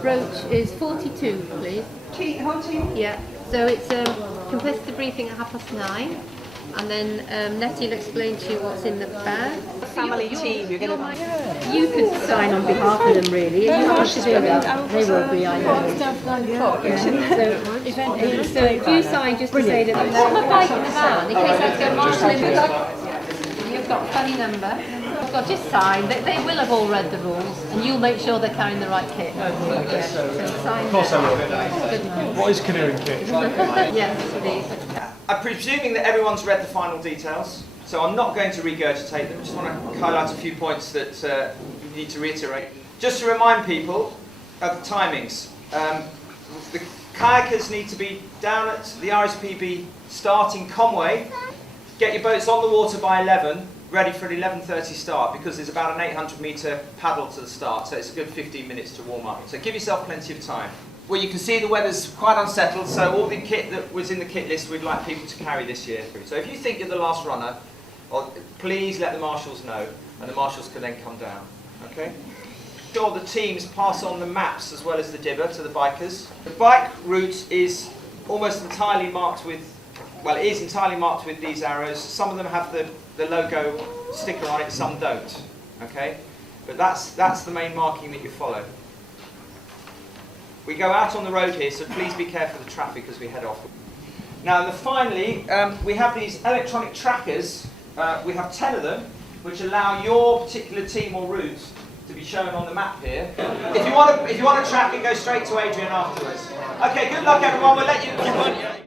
Broach is 42, please. Whole team? Yeah. So it's competitor briefing at 9:30, and then Nettie will explain to you what's in the bag. Family team, you're going to... You could sign on behalf of them, really. You have to do that. They will be, I know. So if you sign just to say that there's a bike in the van, in case I have to go marshalling the dog. You've got a funny number. Well, just sign. They will have all read the rules, and you'll make sure they're carrying the right kit. Yeah. So sign. Of course I will. What is canoeing kit? Yes, please. I'm presuming that everyone's read the final details, so I'm not going to regurgitate them. I just want to highlight a few points that you need to reiterate. Just to remind people of the timings. The kayakers need to be down at the RSPB start in Conwy. Get your boats on the water by 11, ready for an 11:30 start, because there's about an 800-metre paddle to the start, so it's a good 15 minutes to warm up. So give yourself plenty of time. Well, you can see the weather's quite unsettled, so all the kit that was in the kit list we'd like people to carry this year. So if you think you're the last runner, please let the marshals know, and the marshals can then come down. Okay? Sure, the teams pass on the maps as well as the dibber to the bikers. The bike route is almost entirely marked with, well, it is entirely marked with these arrows. Some of them have the logo sticker on it, some don't. Okay? But that's the main marking that you follow. We go out on the road here, so please be careful of the traffic as we head off. Now, finally, we have these electronic trackers. We have 10 of them, which allow your particular team or route to be shown on the map here. If you want to track it, go straight to Adrian afterwards. Okay, good luck, everyone. We'll let you keep on.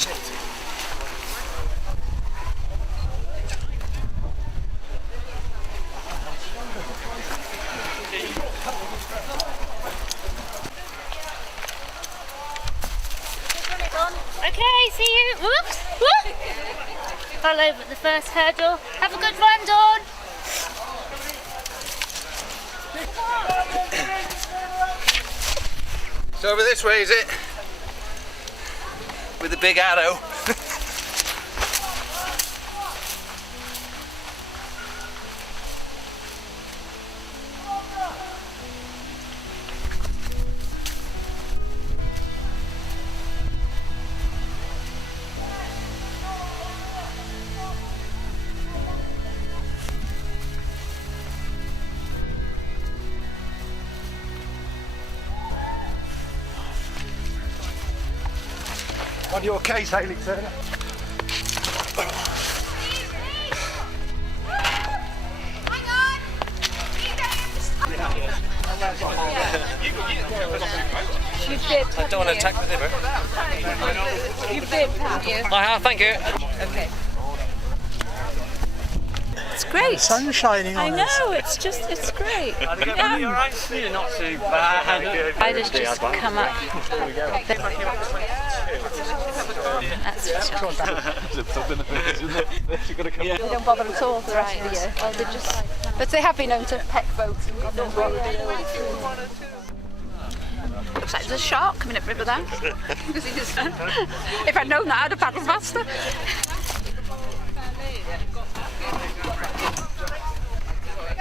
Okay, see you. Whoops! Whoop! Fell over at the first hurdle. Have a good run, Dawn. It's over this way, is it? With the big arrow. On your case, Hayley Turner. Hang on. You did. I don't want to attack the liver. You did, have you? I have, thank you. Okay. It's great. The sun's shining on us. I know, it's great. Yeah. You're right. You're not too bad. Spiders just come up. They don't bother at all throughout the year. Well, they just, but they have been known to peck boats and God knows what. Looks like there's a shark coming up river there. If I'd known that, I'd have paddled faster.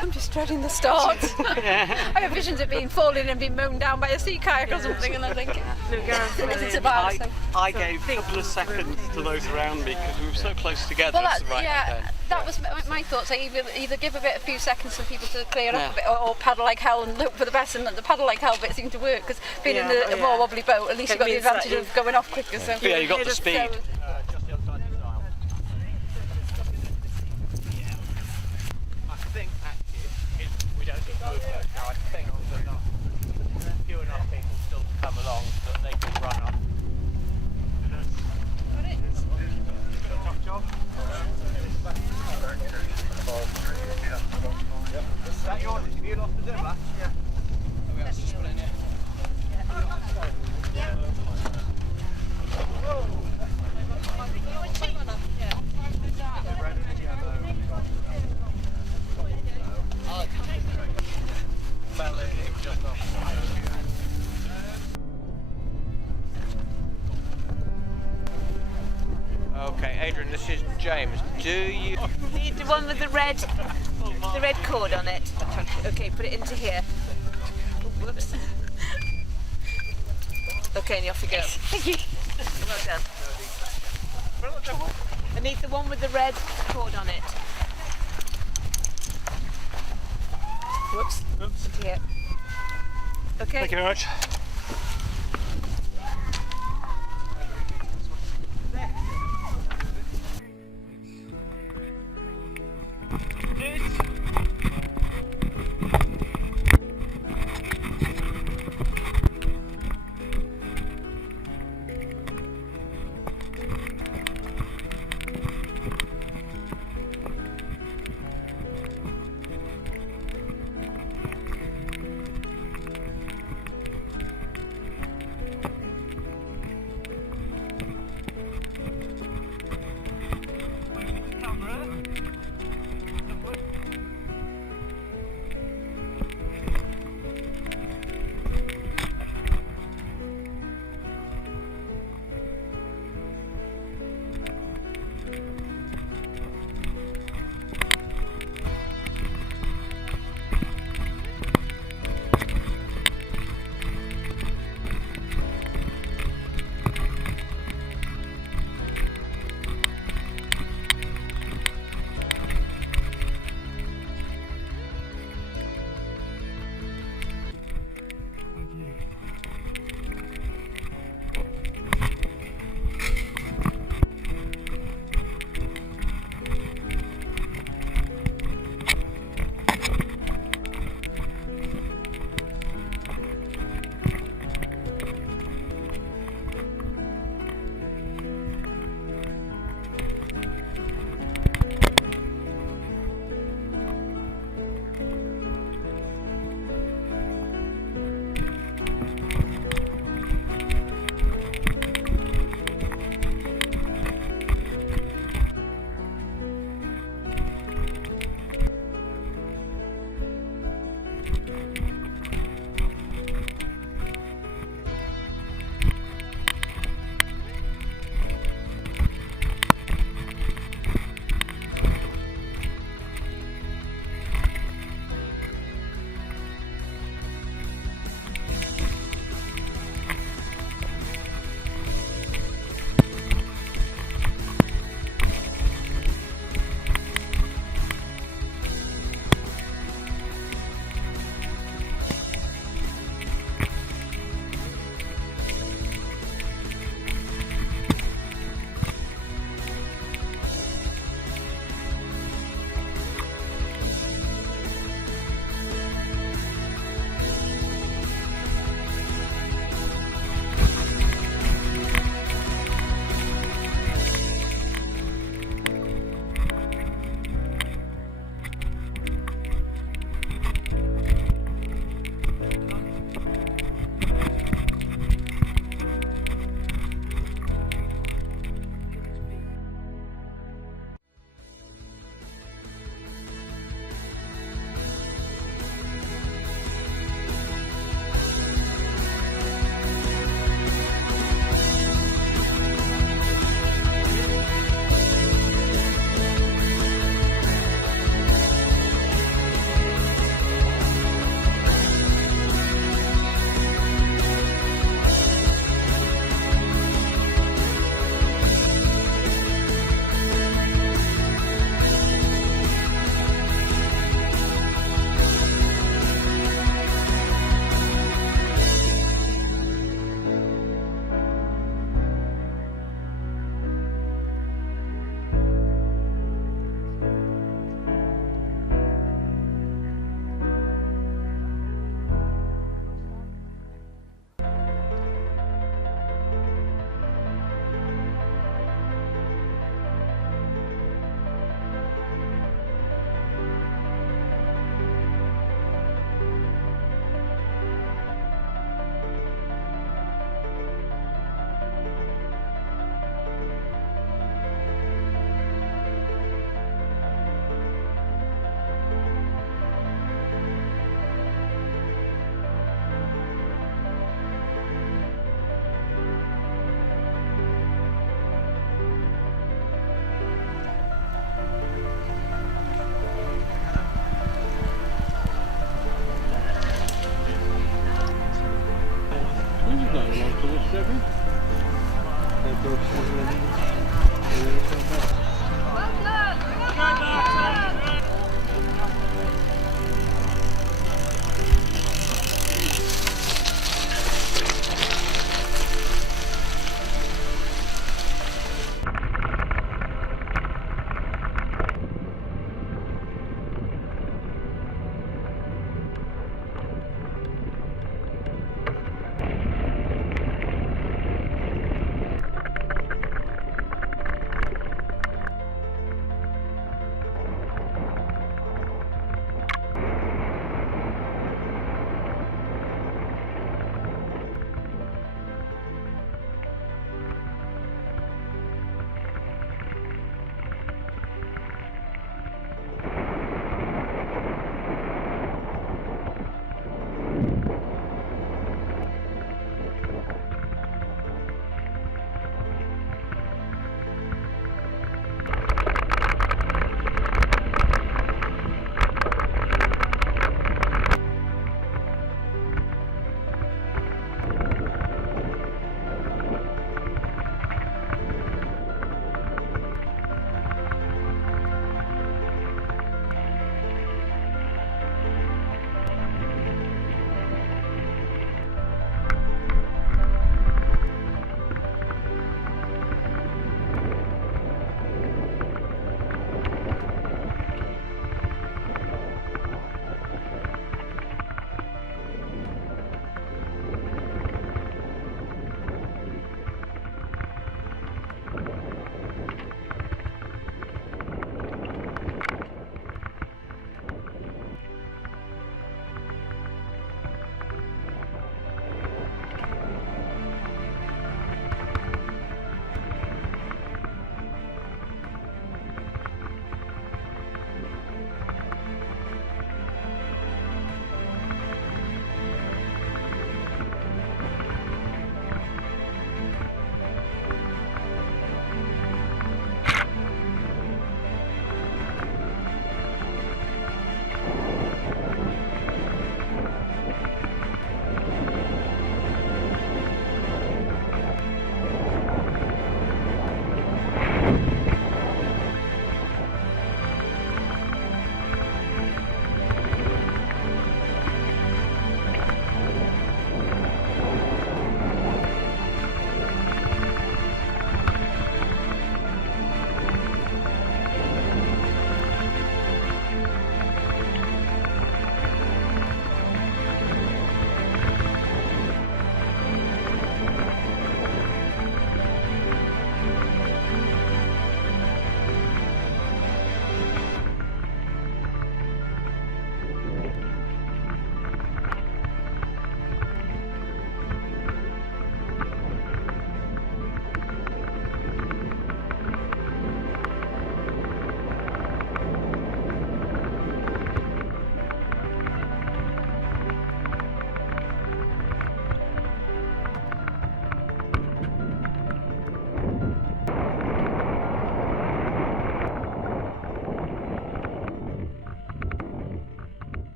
I'm just dreading the start. I have visions of being falling and being mown down by a sea kayak or something, and I think it's about. I gave a couple of seconds to those around me because we were so close together. Well, That's the right yeah, that was my thoughts. I either give a few seconds for people to clear up a bit, or paddle like hell and look for the best. And the paddle like hell bit seemed to work because being in a more wobbly boat, at least you've got the advantage of going off quicker. So Yeah, you got the speed. Okay, Adrian, this is James. Do you... the one with the red cord on it. Okay, put it into here. Whoops. Okay, and off you go. Thank you. Well done. I need the one with the red cord on it. Whoops. Oops. Into here. Okay. Thank you very much.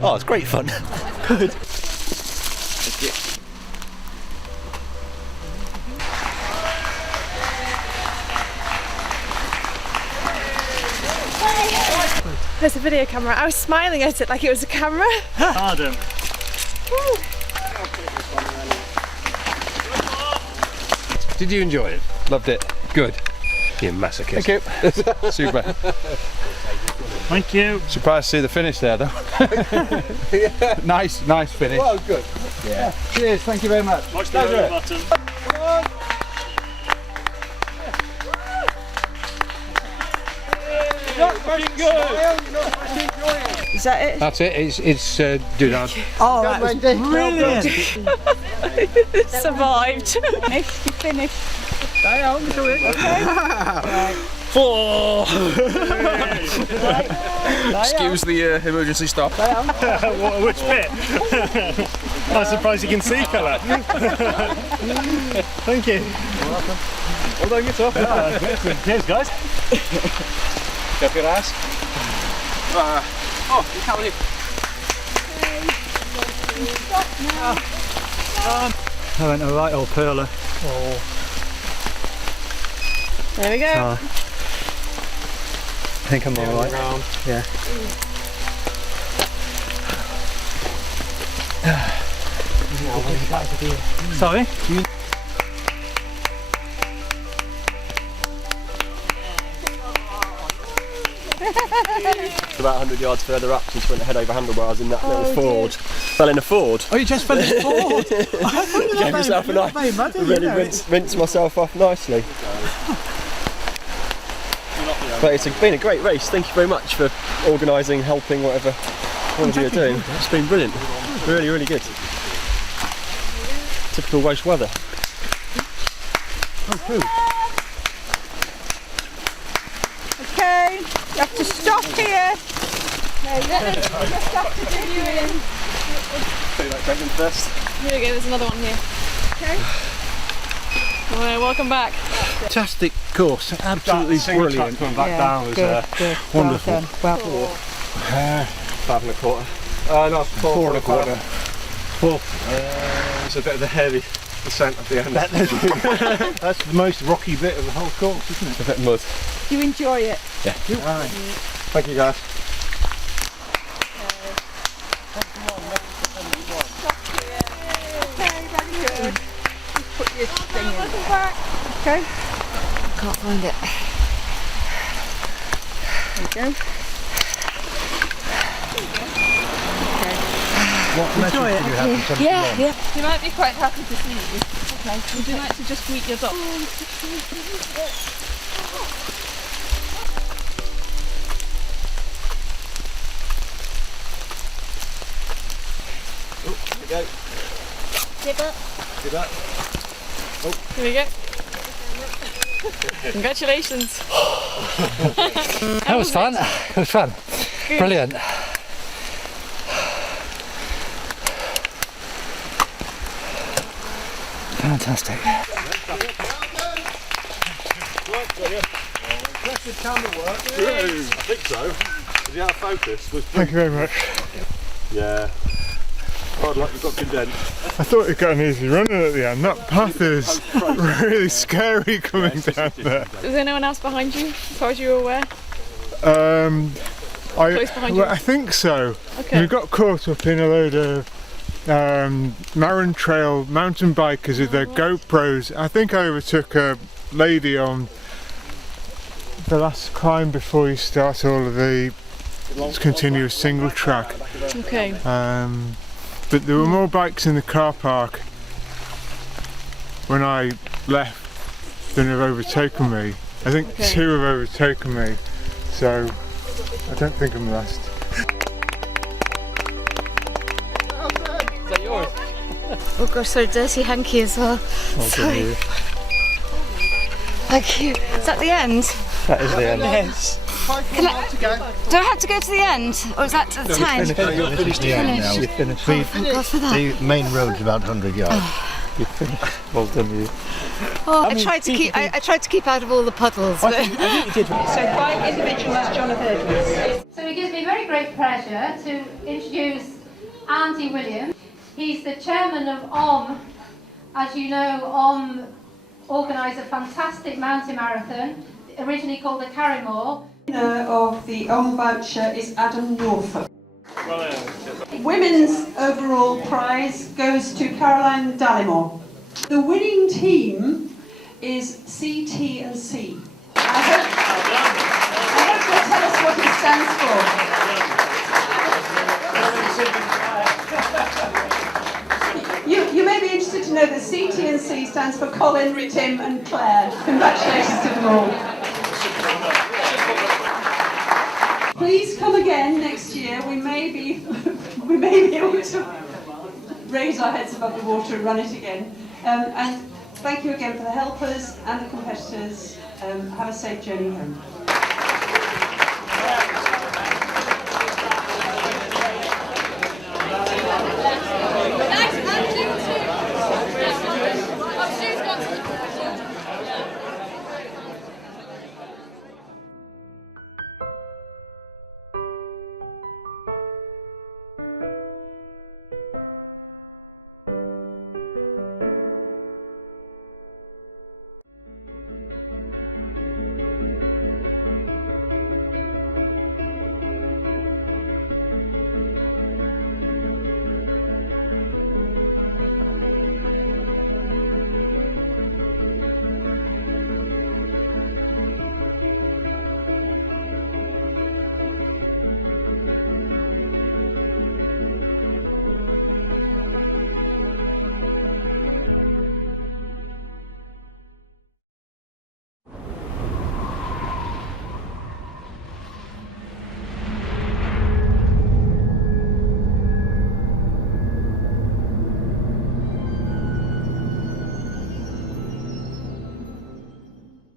Oh, it's great fun. Good. There's a video camera. I was smiling at it like it was a camera. Pardon. Did you enjoy it? Loved it. Good. You masochist. Thank you. Super. Thank you. Surprised to see the finish there though. Yeah. Nice finish. Well, good. Yeah. Cheers, thank you very much. Watch the home button. Come on. You're not fucking good. You're not fucking enjoying it. Is that it? That's it. It's doodad. Oh, that's brilliant. Survived. You finished. Stay home until it. Okay. 4. Excuse the emergency stop. Which bit? I'm surprised you can see colour. Thank you. Well done, get off. Cheers, guys. Up your ass. Oh, you can't leave. I went a right old perler. There we go. I think I'm alright. Yeah. Sorry? About 100 yards further up, just went head over handlebars in that little ford. Fell in a ford. Oh, you just fell in a ford? Gave myself a nice, really rinsed myself off nicely. But it's been a great race. Thank you very much for organising, helping, whatever one of you are doing. It's been brilliant. Really, really good. Typical Welsh weather. Oh, cool. Okay, you have to stop here. Just have to do you in. Do you like drinking first? Here we go, there's another one here. Okay. Well, welcome back. Fantastic course, absolutely brilliant. Coming back down was wonderful. Well, 5 1/4. No, 4 1/4. 4. it's a bit of a heavy descent at the end. That's the most rocky bit of the whole course, isn't it? A bit of mud. do you enjoy it? Yeah. Right. Thank you guys. Okay, very good. Just put your thing in. Okay. Can't find it. There you go. What message do you have from somebody? Yeah. You might be quite happy to see you. Okay. Would you like to just greet your dog? Here we go. Congratulations. That was fun. It was fun. Good. Brilliant. Fantastic. Impressive camera work. I think so. Was he out of focus? Thank you very much. Yeah. Hard luck, we've got condensed. I thought you'd got an easy running at the end. That path is really scary coming down there. Was anyone else behind you, as far as you were aware? Close behind you? I think so. Okay. We got caught up in a load of Marin Trail mountain bikers with their GoPros. I think I overtook a lady on the last climb before you start all of the continuous single track. Okay. But there were more bikes in the car park when I left than have overtaken me. I think 2 have overtaken me, so I don't think I'm last. Is that yours? Oh gosh, so dirty hanky as well. Sorry. Thank you. Is that the end? That is the end. Yes. Do I have to go to the end, or is that the time? You're finished the end now. We've finished. Thank God for that. The main road's about 100 yards. You've finished. Well done, you. Oh, I tried to keep. I tried to keep out of all the puddles. But So 5 individuals, Jonathan. So it gives me very great pleasure to introduce Andy Williams. He's the chairman of OM. As you know, OM organised a fantastic mountain marathon, originally called the Carrymore. The winner of the OM voucher is Adam Norfolk. Women's overall prize goes to Caroline Dallimore. The winning team is CT&C. I hope you'll tell us what it stands for. You may be interested to know that CT&C stands for Colin, Tim and Claire. Congratulations to them all. Please come again next year. We may be able to raise our heads above the water and run it again. And thank you again for the helpers and the competitors. Have a safe journey home.